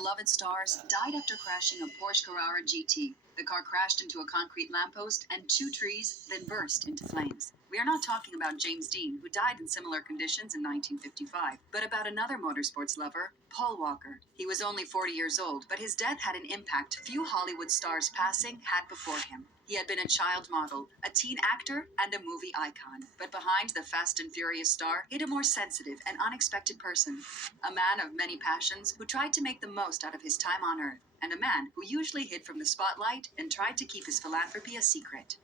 beloved stars died after crashing a Porsche Carrera GT. The car crashed into a concrete lamppost and two trees, then burst into flames. We are not talking about James Dean, who died in similar conditions in 1955, but about another motorsports lover, Paul Walker. He was only 40 years old, but his death had an impact few Hollywood stars passing had before him. He had been a child model, a teen actor, and a movie icon. But behind the Fast and Furious star hid a more sensitive and unexpected person. A man of many passions who tried to make the most out of his time on Earth, and a man who usually hid from the spotlight and tried to keep his philanthropy a secret.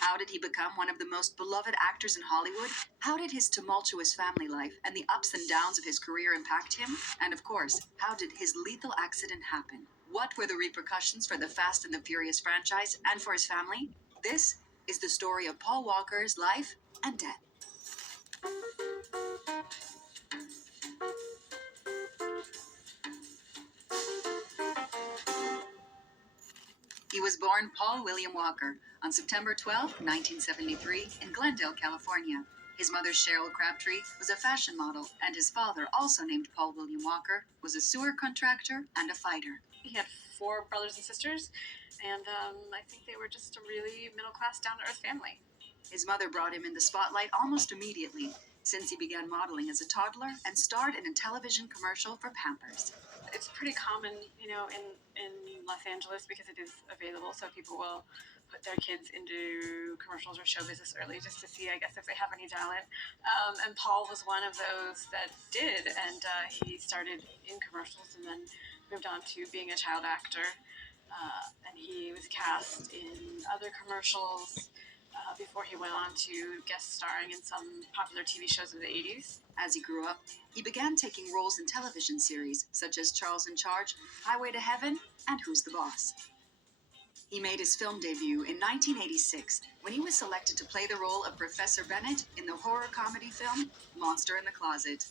How did he become one of the most beloved actors in Hollywood? How did his tumultuous family life and the ups and downs of his career impact him? And of course, how did his lethal accident happen? What were the repercussions for the Fast and the Furious franchise and for his family? This is the story of Paul Walker's life and death. He was born Paul William Walker on September 12, 1973, in Glendale, California. His mother, Cheryl Crabtree, was a fashion model, and his father, also named Paul William Walker, was a sewer contractor and a fighter. He had 4 brothers and sisters, and I think they were just a really middle-class, down-to-earth family. His mother brought him in the spotlight almost immediately, since he began modeling as a toddler and starred in a television commercial for Pampers. It's pretty common, in Los Angeles because it is available, so people will put their kids into commercials or show business early just to see, I guess, if they have any talent. And Paul was one of those that did, and he started in commercials and then moved on to being a child actor. And he was cast in other commercials before he went on to guest starring in some popular TV shows of the 80s. As he grew up, he began taking roles in television series such as Charles in Charge, Highway to Heaven, and Who's the Boss. He made his film debut in 1986 when he was selected to play the role of Professor Bennett in the horror comedy film Monster in the Closet.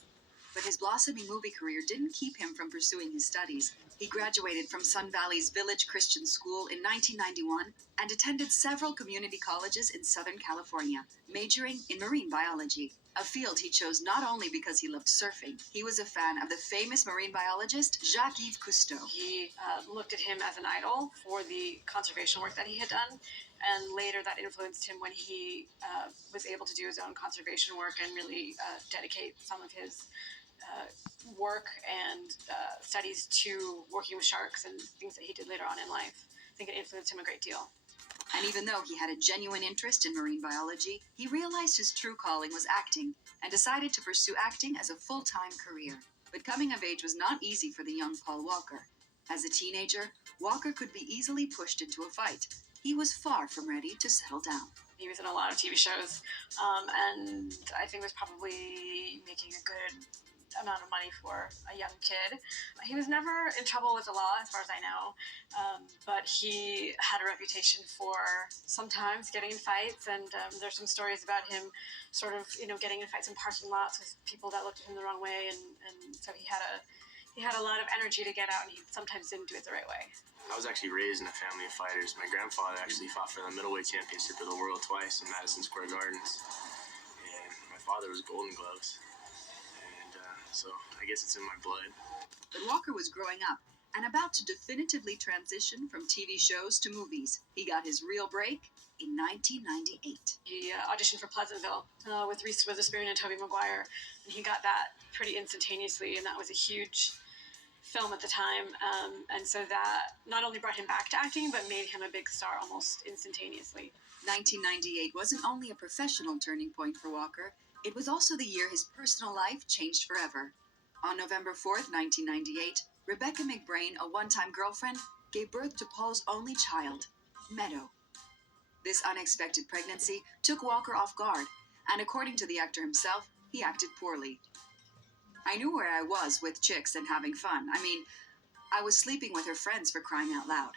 But his blossoming movie career didn't keep him from pursuing his studies. He graduated from Sun Valley's Village Christian School in 1991 and attended several community colleges in Southern California, majoring in marine biology, a field he chose not only because he loved surfing. He was a fan of the famous marine biologist Jacques-Yves Cousteau. He looked at him as an idol for the conservation work that he had done, and later that influenced him when he was able to do his own conservation work and really dedicate some of his work and studies to working with sharks and things that he did later on in life. I think it influenced him a great deal. And even though he had a genuine interest in marine biology, he realized his true calling was acting and decided to pursue acting as a full-time career. But coming of age was not easy for the young Paul Walker. As a teenager, Walker could be easily pushed into a fight. He was far from ready to settle down. He was in a lot of TV shows, and I think was probably making a good amount of money for a young kid. He was never in trouble with the law, as far as I know, but he had a reputation for sometimes getting in fights, and there's some stories about him sort of, getting in fights in parking lots with people that looked at him the wrong way, and so he had a lot of energy to get out, and he sometimes didn't do it the right way. I was actually raised in a family of fighters. My grandfather actually fought for the middleweight championship of the world twice in Madison Square Gardens, and my father was Golden Gloves. So I guess it's in my blood. But Walker was growing up and about to definitively transition from TV shows to movies. He got his real break in 1998. He auditioned for Pleasantville with Reese Witherspoon and Tobey Maguire, and he got that pretty instantaneously, and that was a huge film at the time. And so that not only brought him back to acting, but made him a big star almost instantaneously. 1998 wasn't only a professional turning point for Walker, it was also the year his personal life changed forever. On November 4th, 1998, Rebecca McBrain, a one-time girlfriend, gave birth to Paul's only child, Meadow. This unexpected pregnancy took Walker off guard, and according to the actor himself, he acted poorly. I knew where I was with chicks and having fun. I was sleeping with her friends, for crying out loud.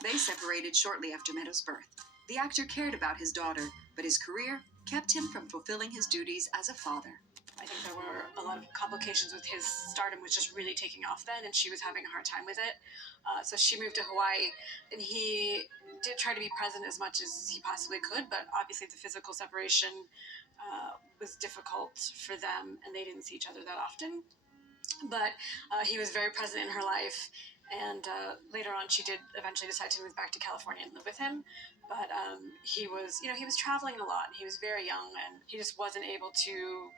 They separated shortly after Meadow's birth. The actor cared about his daughter, but his career kept him from fulfilling his duties as a father. I think there were a lot of complications with his stardom, was just really taking off then, and she was having a hard time with it. So she moved to Hawaii, and he did try to be present as much as he possibly could, but obviously the physical separation was difficult for them, and they didn't see each other that often. but he was very present in her life. And later on, she did eventually decide to move back to California and live with him. But he was, he was traveling a lot. He was very young, and he just wasn't able to,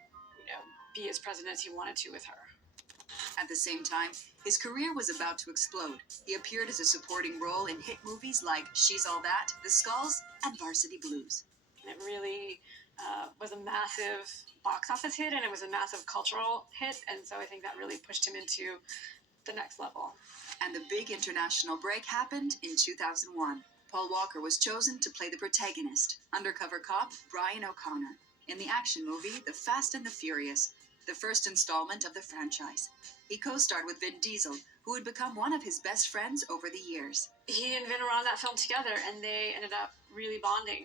be as present as he wanted to with her. At the same time, his career was about to explode. He appeared as a supporting role in hit movies like She's All That, The Skulls, and Varsity Blues. And it really was a massive box office hit, and it was a massive cultural hit. And so I think that really pushed him into the next level. And the big international break happened in 2001. Paul Walker was chosen to play the protagonist, undercover cop Brian O'Connor, in the action movie The Fast and the Furious, the first installment of the franchise. He co-starred with Vin Diesel, who would become one of his best friends over the years. He and Vin were on that film together, and they ended up really bonding.